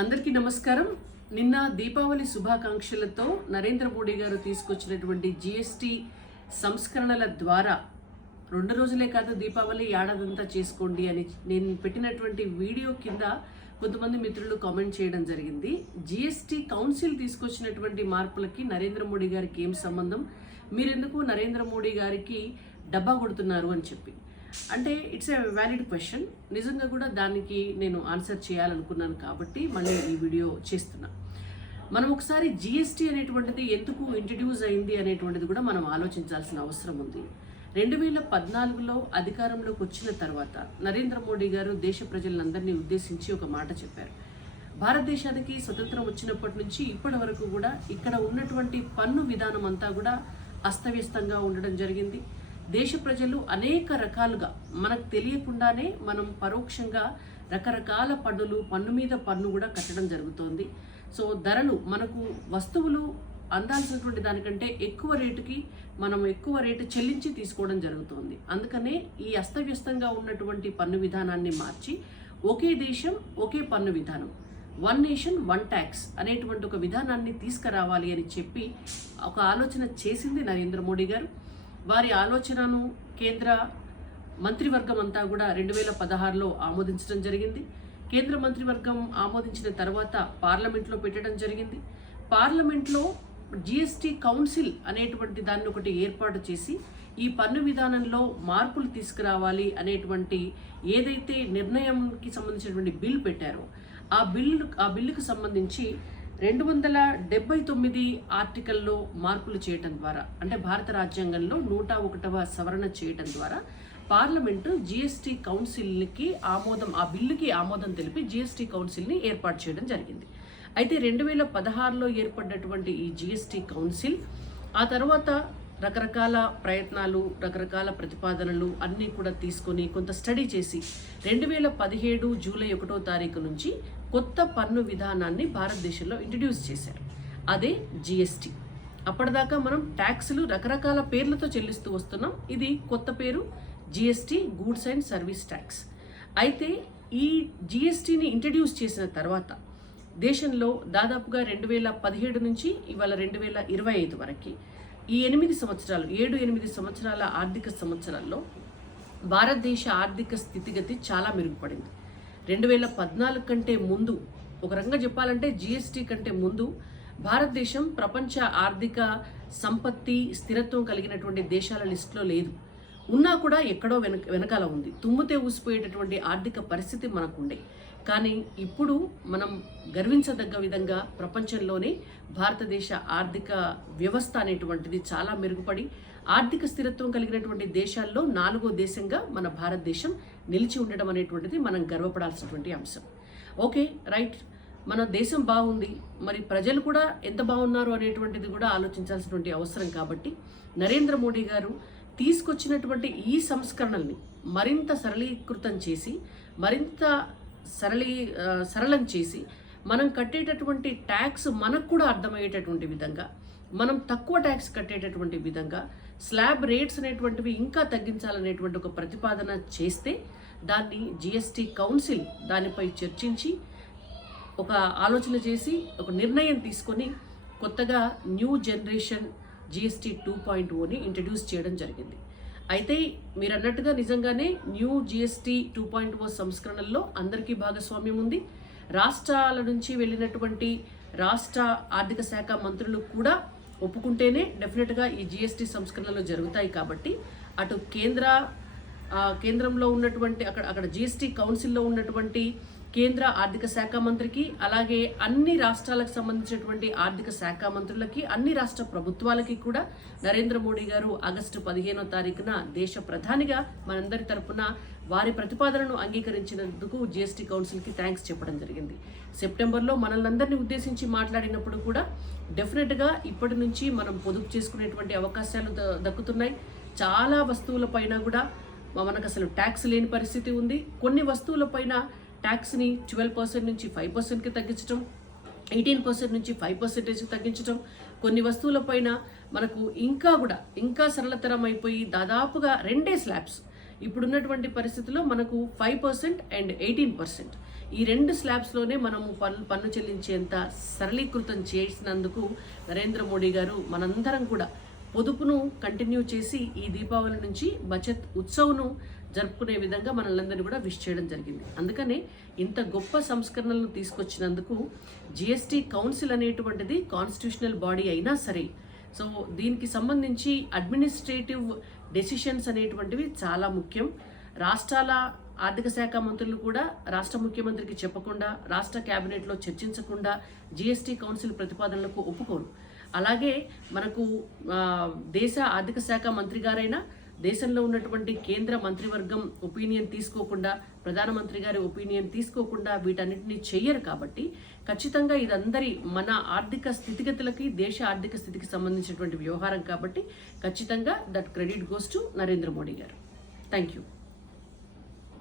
అందరికీ నమస్కారం. నిన్న దీపావళి శుభాకాంక్షలతో నరేంద్ర మోడీ గారు తీసుకొచ్చినటువంటి జిఎస్టి సంస్కరణల ద్వారా 2 రోజులే కాదు దీపావళి ఏడాదంతా చేసుకోండి అని నేను పెట్టినటువంటి వీడియో కింద కొంతమంది మిత్రులు కామెంట్ చేయడం జరిగింది. జిఎస్టి కౌన్సిల్ తీసుకొచ్చినటువంటి మార్పులకి నరేంద్ర మోడీ గారికి ఏం సంబంధం, మీరెందుకు నరేంద్ర మోడీ గారికి డబ్బా కొడుతున్నారు అని చెప్పి. అంటే ఇట్స్ ఏ వ్యాలిడ్ క్వశ్చన్. నిజంగా కూడా దానికి నేను ఆన్సర్ చేయాలనుకున్నాను కాబట్టి మళ్ళీ ఈ వీడియో చేస్తున్నా. మనం ఒకసారి జిఎస్టీ అనేటువంటిది ఎందుకు ఇంట్రడ్యూస్ అయింది అనేటువంటిది కూడా మనం ఆలోచించాల్సిన అవసరం ఉంది. 2014లో అధికారంలోకి వచ్చిన తర్వాత నరేంద్ర మోడీ గారు దేశ ప్రజలందరినీ ఉద్దేశించి ఒక మాట చెప్పారు. భారతదేశానికి స్వతంత్రం వచ్చినప్పటి నుంచి ఇప్పటి వరకు కూడా ఇక్కడ ఉన్నటువంటి పన్ను విధానం అంతా కూడా అస్తవ్యస్తంగా ఉండడం జరిగింది. దేశ ప్రజలు అనేక రకాలుగా మనకు తెలియకుండానే మనం పరోక్షంగా రకరకాల పన్ను మీద పన్ను కూడా కట్టడం జరుగుతోంది. సో ధరలు మనకు వస్తువులు అందాల్సినటువంటి దానికంటే ఎక్కువ రేటుకి మనం ఎక్కువ రేటు చెల్లించి తీసుకోవడం జరుగుతోంది. అందుకనే ఈ అస్తవ్యస్తంగా ఉన్నటువంటి పన్ను విధానాన్ని మార్చి ఒకే దేశం ఒకే పన్ను విధానం, వన్ నేషన్ వన్ ట్యాక్స్ అనేటువంటి ఒక విధానాన్ని తీసుకురావాలి అని చెప్పి ఒక ఆలోచన చేసింది నరేంద్ర మోడీ గారు. వారి ఆలోచనను కేంద్ర మంత్రివర్గం అంతా కూడా 2016లో ఆమోదించడం జరిగింది. కేంద్ర మంత్రివర్గం ఆమోదించిన తర్వాత పార్లమెంట్లో పెట్టడం జరిగింది. పార్లమెంట్లో జిఎస్టి కౌన్సిల్ అనేటువంటి దాన్ని ఒకటి ఏర్పాటు చేసి ఈ పన్ను విధానంలో మార్పులు తీసుకురావాలి అనేటువంటి ఏదైతే నిర్ణయంకి సంబంధించినటువంటి బిల్ పెట్టారో ఆ బిల్లుకు సంబంధించి 279 ఆర్టికల్లో మార్పులు చేయటం ద్వారా, అంటే భారత రాజ్యాంగంలో 101వ సవరణ చేయటం ద్వారా పార్లమెంటు జిఎస్టి కౌన్సిల్కి ఆ బిల్లుకి ఆమోదం తెలిపి జిఎస్టి కౌన్సిల్ని ఏర్పాటు చేయడం జరిగింది. అయితే 2016లో ఏర్పడినటువంటి ఈ జిఎస్టి కౌన్సిల్ ఆ తర్వాత రకరకాల ప్రయత్నాలు, రకరకాల ప్రతిపాదనలు అన్నీ కూడా తీసుకొని కొంత స్టడీ చేసి 2017 జూలై 1వ తారీఖు నుంచి కొత్త పన్ను విధానాన్ని భారతదేశంలో ఇంట్రడ్యూస్ చేశారు. అదే జిఎస్టి. అప్పటిదాకా మనం ట్యాక్సులు రకరకాల పేర్లతో చెల్లిస్తూ వస్తున్నాం. ఇది కొత్త పేరు GST, goods and service tax. అయితే ఈ జిఎస్టిని ఇంట్రడ్యూస్ చేసిన తర్వాత దేశంలో దాదాపుగా 2017 నుంచి ఇవాళ 2025 వరకు ఈ 7-8 సంవత్సరాల ఆర్థిక సంవత్సరాల్లో భారతదేశ ఆర్థిక స్థితిగతి చాలా మెరుగుపడింది. 2014 కంటే ముందు, ఒక రకంగా చెప్పాలంటే జిఎస్టి కంటే ముందు భారతదేశం ప్రపంచ ఆర్థిక సంపత్తి స్థిరత్వం కలిగినటువంటి దేశాల లిస్టులో లేదు. ఉన్నా కూడా ఎక్కడో వెనకాల ఉంది. తుమ్మితే ఊసిపోయేటటువంటి ఆర్థిక పరిస్థితి మనకుండే. కానీ ఇప్పుడు మనం గర్వించదగ్గ విధంగా ప్రపంచంలోనే భారతదేశ ఆర్థిక వ్యవస్థ అనేటువంటిది చాలా మెరుగుపడి ఆర్థిక స్థిరత్వం కలిగినటువంటి దేశాల్లో 4వ దేశంగా మన భారతదేశం నిలిచి ఉండడం అనేటువంటిది మనం గర్వపడాల్సినటువంటి అంశం. ఓకే, రైట్, మన దేశం బాగుంది, మరి ప్రజలు కూడా ఎంత బాగున్నారు అనేటువంటిది కూడా ఆలోచించాల్సినటువంటి అవసరం. కాబట్టి నరేంద్ర మోడీ గారు తీసుకొచ్చినటువంటి ఈ సంస్కరణల్ని మరింత సరళీకృతం చేసి, మరింత సరళం చేసి మనం కట్టేటటువంటి ట్యాక్స్ మనకు కూడా అర్థమయ్యేటటువంటి విధంగా, మనం తక్కువ ట్యాక్స్ కట్టేటటువంటి విధంగా స్లాబ్ రేట్స్ అనేటువంటివి ఇంకా తగ్గించాలనేటువంటి ఒక ప్రతిపాదన చేస్తే దాన్ని జిఎస్టి కౌన్సిల్ దానిపై చర్చించి ఒక ఆలోచన చేసి ఒక నిర్ణయం తీసుకొని కొత్తగా న్యూ జనరేషన్ జిఎస్టి 2.0ని ఇంట్రడ్యూస్ చేయడం జరిగింది. అయితే మీరు అన్నట్టుగా నిజంగానే న్యూ జిఎస్టి 2.0 సంస్కరణల్లో అందరికీ భాగస్వామ్యం ఉంది. రాష్ట్రాల నుంచి వెళ్ళినటువంటి రాష్ట్ర ఆర్థిక శాఖ మంత్రులు కూడా ఒప్పుకుంటేనే డెఫినెట్గా ఈ జిఎస్టి సంస్కరణలు జరుగుతాయి. కాబట్టి అటు కేంద్రంలో ఉన్నటువంటి అక్కడ జిఎస్టి కౌన్సిల్లో ఉన్నటువంటి కేంద్ర ఆర్థిక శాఖ మంత్రికి, అలాగే అన్ని రాష్ట్రాలకు సంబంధించినటువంటి ఆర్థిక శాఖ మంత్రులకి, అన్ని రాష్ట్ర ప్రభుత్వాలకి కూడా నరేంద్ర మోడీ గారు ఆగస్టు 15వ తారీఖున దేశ ప్రధానిగా మనందరి తరపున వారి ప్రతిపాదనను అంగీకరించినందుకు జిఎస్టి కౌన్సిల్కి థ్యాంక్స్ చెప్పడం జరిగింది. సెప్టెంబర్లో మనల్ని మాట్లాడినప్పుడు కూడా డెఫినెట్గా ఇప్పటి నుంచి మనం పొదుపు చేసుకునేటువంటి అవకాశాలు దక్కుతున్నాయి. చాలా వస్తువులపైన కూడా మనకు అసలు ట్యాక్స్ లేని పరిస్థితి ఉంది. కొన్ని వస్తువులపైన ట్యాక్స్ని 12% నుంచి 5%కి తగ్గించడం, 18% నుంచి 5% తగ్గించడం, కొన్ని వస్తువులపైన మనకు ఇంకా సరళతరం అయిపోయి దాదాపుగా 2 స్లాబ్స్ ఇప్పుడున్నటువంటి పరిస్థితుల్లో మనకు 5% అండ్ 18%. ఈ 2 స్లాబ్స్లోనే మనము పన్ను చెల్లించేంత సరళీకృతం చేసినందుకు నరేంద్ర మోడీ గారు మనందరం కూడా పొదుపును కంటిన్యూ చేసి ఈ దీపావళి నుంచి బచత్ ఉత్సవ్ను జరుపుకునే విధంగా మనల్ని కూడా విష్ చేయడం జరిగింది. అందుకనే ఇంత గొప్ప సంస్కరణలను తీసుకొచ్చినందుకు జిఎస్టీ కౌన్సిల్ అనేటువంటిది కాన్స్టిట్యూషనల్ బాడీ అయినా సరే, సో దీనికి సంబంధించి అడ్మినిస్ట్రేటివ్ డెసిషన్స్ అనేటువంటివి చాలా ముఖ్యం. రాష్ట్రాల ఆర్థిక శాఖ మంత్రులు కూడా రాష్ట్ర ముఖ్యమంత్రికి చెప్పకుండా, రాష్ట్ర క్యాబినెట్లో చర్చించకుండా జిఎస్టీ కౌన్సిల్ ప్రతిపాదనలకు ఒప్పుకోరు. అలాగే మనకు దేశ ఆర్థిక శాఖ మంత్రి గారైనా దేశంలో ఉన్నటువంటి కేంద్ర మంత్రివర్గం ఒపీనియన్ తీసుకోకుండా, ప్రధానమంత్రి గారి ఒపీనియన్ తీసుకోకుండా వీటన్నిటిని చెయ్యరు. కాబట్టి ఖచ్చితంగా ఇదందరి మన ఆర్థిక స్థితిగతులకి, దేశ ఆర్థిక స్థితికి సంబంధించినటువంటి వ్యవహారం కాబట్టి ఖచ్చితంగా that credit goes to Narendra Modi గారు. Thank you.